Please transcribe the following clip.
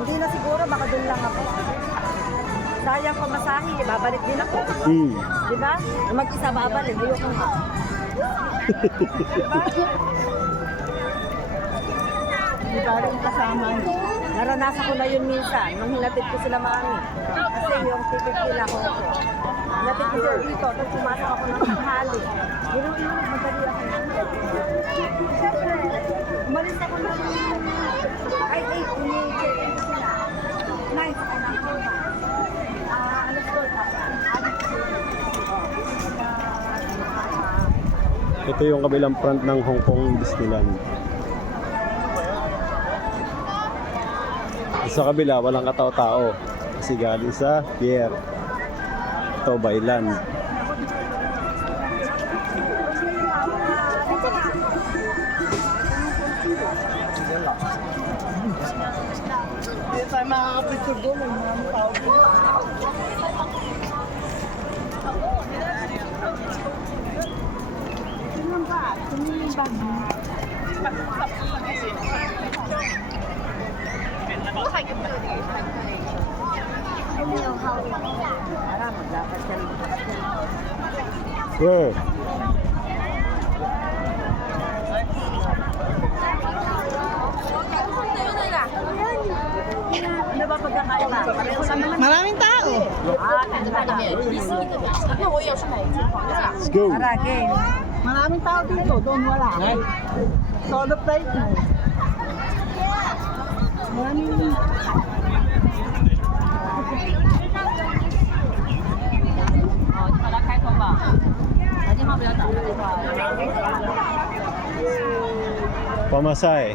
Hindi na siguro, baka doon lang ako. Sayang pamasahe, babalik din ako. Di ba? Mag-isa babalik, ayoko nga. Diba? Di ba rin kasama niyo? Naranasan ko na yun minsan, nung hinatid ko sila mami. Kasi yung ticket nila ko ito. Hinatid ko sila dito, tapos pumasok ako ng tanghali. Ginulunod, madali ako. Siyempre, umalis ako ng ay, ini-check in sila. 9 sa kanang koma. Alas ko, Ito yung kabilang front ng Hong Kong Disneyland. Sa kabila, walang katao-tao. Kasi galing sa pier. Ito, Bailan. Hindi tayo makakapicture doon. May mga tao doon. Tingnan ba? Tingnan yung bag mo. Para maglakad ka rin. Where? Ano ba pagkakaiba? Maraming tao. Let's go! Tara, game. Maraming tao dito. Doon wala. Solo flight mo. Maraming... Pamasahe.